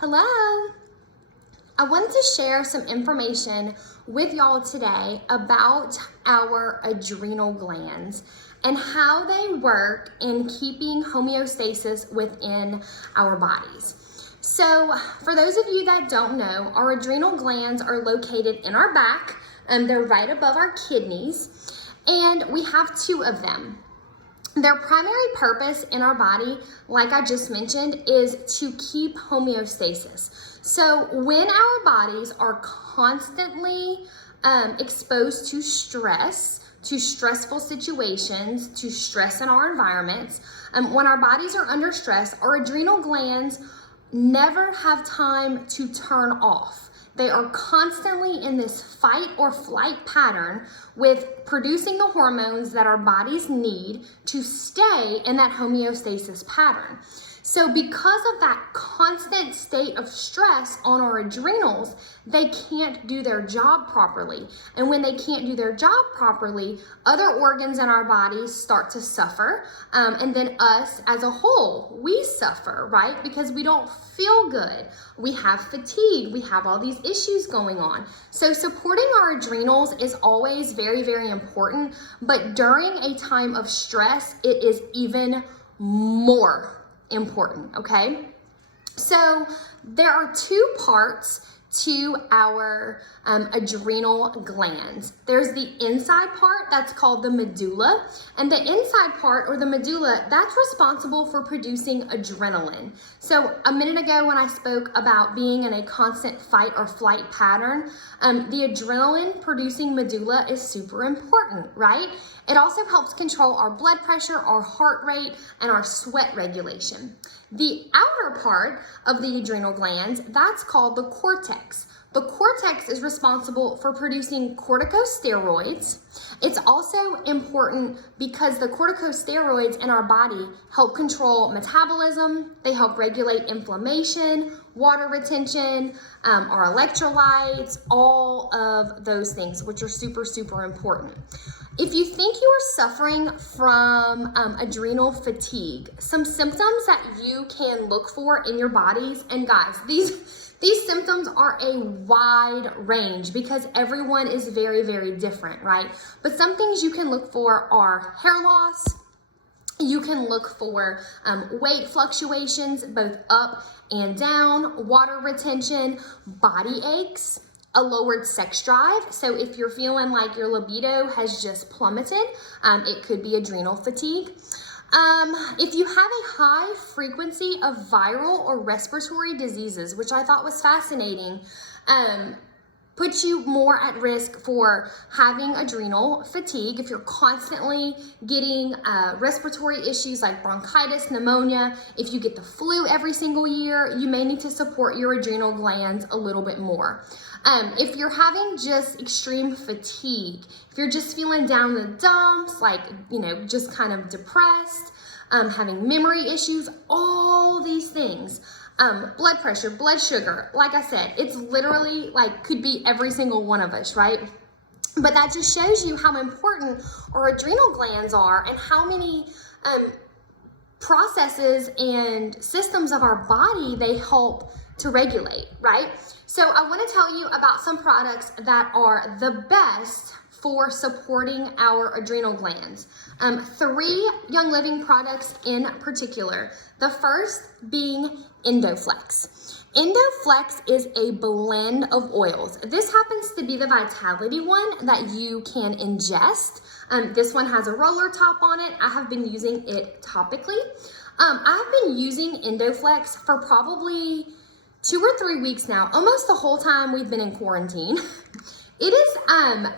Hello. I wanted to share some information with y'all today about our adrenal glands and how they work in keeping homeostasis within our bodies. So for those of you that don't know, our adrenal glands are located in our back. They're right above our kidneys, and we have two of them. Their primary purpose in our body, like I just mentioned, is to keep homeostasis. So when our bodies are constantly exposed to stress, to stressful situations, to stress in our environments, when our bodies are under stress, our adrenal glands never have time to turn off. They are constantly in this fight or flight pattern with producing the hormones that our bodies need to stay in that homeostasis pattern. So because of that constant state of stress on our adrenals, they can't do their job properly. And when they can't do their job properly, other organs in our bodies start to suffer. And then us as a whole, we suffer, right? Because we don't feel good. We have fatigue. We have all these issues going on. So supporting our adrenals is always very, very important. But during a time of stress, it is even more important, okay? So there are two parts to our adrenal glands. There's the inside part that's called the medulla, and the inside part, or the medulla, that's responsible for producing adrenaline. So a minute ago when I spoke about being in a constant fight or flight pattern, the adrenaline producing medulla is super important, right? It also helps control our blood pressure, our heart rate, and our sweat regulation. The outer part of the adrenal glands, that's called the cortex. The cortex is responsible for producing corticosteroids. It's also important because the corticosteroids in our body help control metabolism. They help regulate inflammation, water retention, our electrolytes, all of those things, which are super, super important. If you think you are suffering from adrenal fatigue, some symptoms that you can look for in your bodies, and guys, these symptoms are a wide range because everyone is very, very different, right? But some things you can look for are hair loss. You can look for weight fluctuations, both up and down, water retention, body aches, a lowered sex drive. So if you're feeling like your libido has just plummeted, it could be adrenal fatigue. If you have a high frequency of viral or respiratory diseases, which I thought was fascinating, puts you more at risk for having adrenal fatigue. If you're constantly getting respiratory issues like bronchitis, pneumonia, if you get the flu every single year, you may need to support your adrenal glands a little bit more. If you're having just extreme fatigue, if you're just feeling down in the dumps, like, just kind of depressed, having memory issues, all these things, blood pressure, blood sugar, like I said, it's literally could be every single one of us, right? But that just shows you how important our adrenal glands are and how many processes and systems of our body they help to regulate, right? So I want to tell you about some products that are the best for supporting our adrenal glands. 3 Young Living products in particular. The first being Endo Flex. Endo Flex is a blend of oils. This happens to be the Vitality one that you can ingest. This one has a roller top on it. I have been using it topically. I've been using Endo Flex for probably 2 or 3 weeks now, almost the whole time we've been in quarantine. It is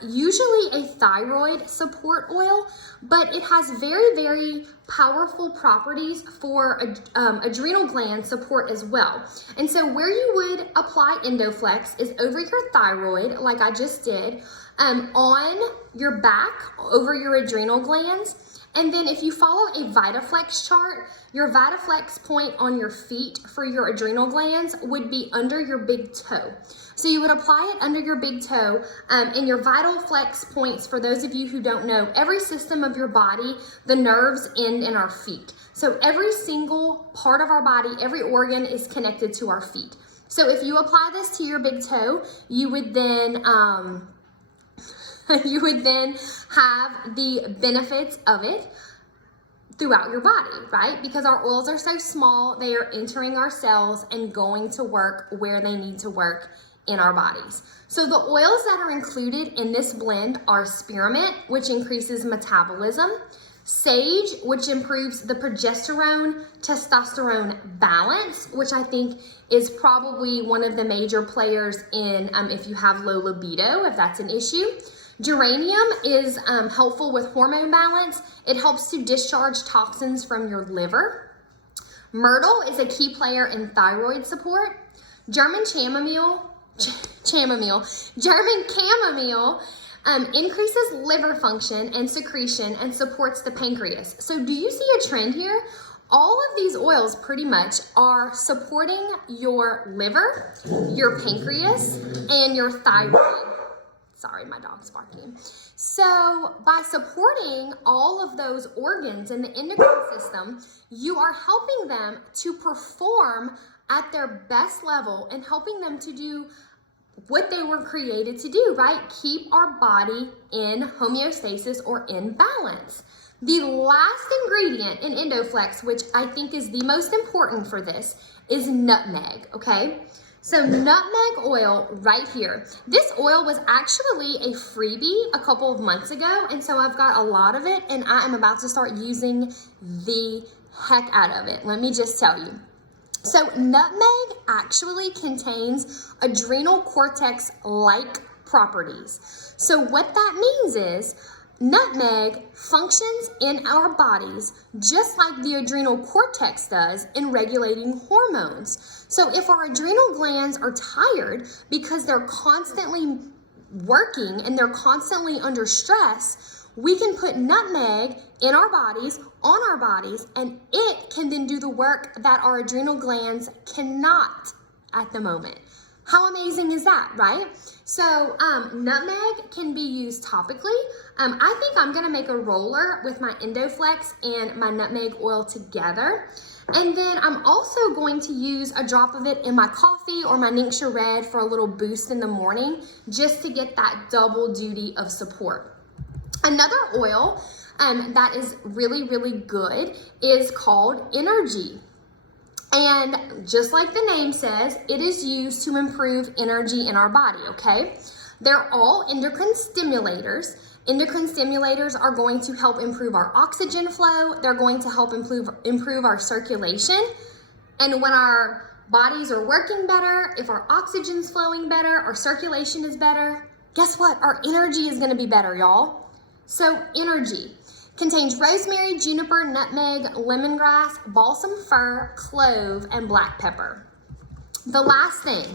usually a thyroid support oil, but it has very, very powerful properties for adrenal gland support as well. And so where you would apply Endo Flex is over your thyroid, like I just did, on your back, over your adrenal glands. And then if you follow a VitaFlex chart, your VitaFlex point on your feet for your adrenal glands would be under your big toe. So you would apply it under your big toe, and your VitaFlex points, for those of you who don't know, every system of your body, the nerves end in our feet. So every single part of our body, every organ is connected to our feet. So if you apply this to your big toe, you would then you would then have the benefits of it throughout your body, right? Because our oils are so small, they are entering our cells and going to work where they need to work in our bodies. So the oils that are included in this blend are spearmint, which increases metabolism, sage, which improves the progesterone testosterone balance, which I think is probably one of the major players in if you have low libido, if that's an issue. Geranium is helpful with hormone balance. It helps to discharge toxins from your liver. Myrtle is a key player in thyroid support. German chamomile increases liver function and secretion and supports the pancreas. So do you see a trend here? All of these oils pretty much are supporting your liver, your pancreas, and your thyroid. Sorry, my dog's barking. So by supporting all of those organs in the endocrine system, you are helping them to perform at their best level and helping them to do what they were created to do, right? Keep our body in homeostasis or in balance. The last ingredient in Endo Flex, which I think is the most important for this, is nutmeg, okay? So nutmeg oil right here. This oil was actually a freebie a couple of months ago, and so I've got a lot of it, and I am about to start using the heck out of it. Let me just tell you. So nutmeg actually contains adrenal cortex-like properties. So what that means is nutmeg functions in our bodies just like the adrenal cortex does in regulating hormones. So if our adrenal glands are tired because they're constantly working and they're constantly under stress, we can put nutmeg in our bodies, on our bodies, and it can then do the work that our adrenal glands cannot at the moment. How amazing is that, right? So nutmeg can be used topically. I think I'm gonna make a roller with my Endo Flex and my nutmeg oil together. And then I'm also going to use a drop of it in my coffee or my Ningxia Red for a little boost in the morning, just to get that double duty of support. Another oil that is really, really good is called Energy. And just like the name says, it is used to improve energy in our body, okay? They're all endocrine stimulators. Endocrine stimulators are going to help improve our oxygen flow. They're going to help improve our circulation. And when our bodies are working better, if our oxygen's flowing better, our circulation is better, guess what? Our energy is gonna be better, y'all. So Energy contains rosemary, juniper, nutmeg, lemongrass, balsam fir, clove, and black pepper. The last thing,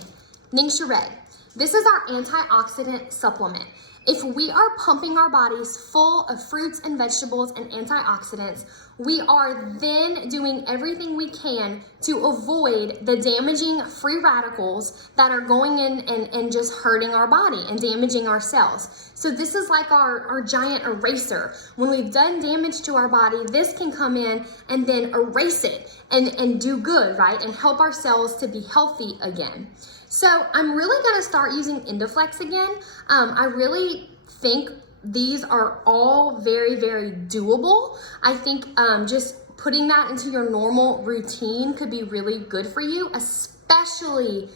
Ningxia Red. This is our antioxidant supplement. If we are pumping our bodies full of fruits and vegetables and antioxidants, we are then doing everything we can to avoid the damaging free radicals that are going in and just hurting our body and damaging our cells. So this is like our giant eraser. When we've done damage to our body, this can come in and then erase it and do good, right? And help our cells to be healthy again. So I'm really gonna start using Endo Flex again. I really think these are all very, very doable. I think just putting that into your normal routine could be really good for you, especially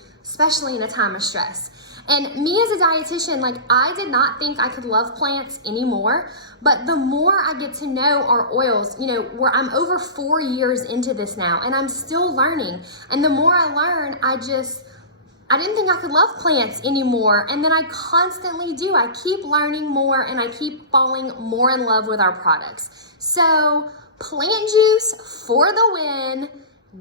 in a time of stress. And me as a dietitian, like, I did not think I could love plants anymore, but the more I get to know our oils, you know, where I'm over 4 years into this now and I'm still learning. And the more I learn, I didn't think I could love plants anymore, and then I constantly do. I keep learning more and I keep falling more in love with our products. So plant juice for the win.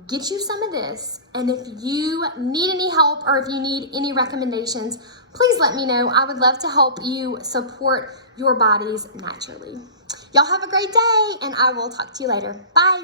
Get you some of this, and if you need any help or if you need any recommendations, please let me know. I would love to help you support your bodies naturally. Y'all have a great day, and I will talk to you later. Bye.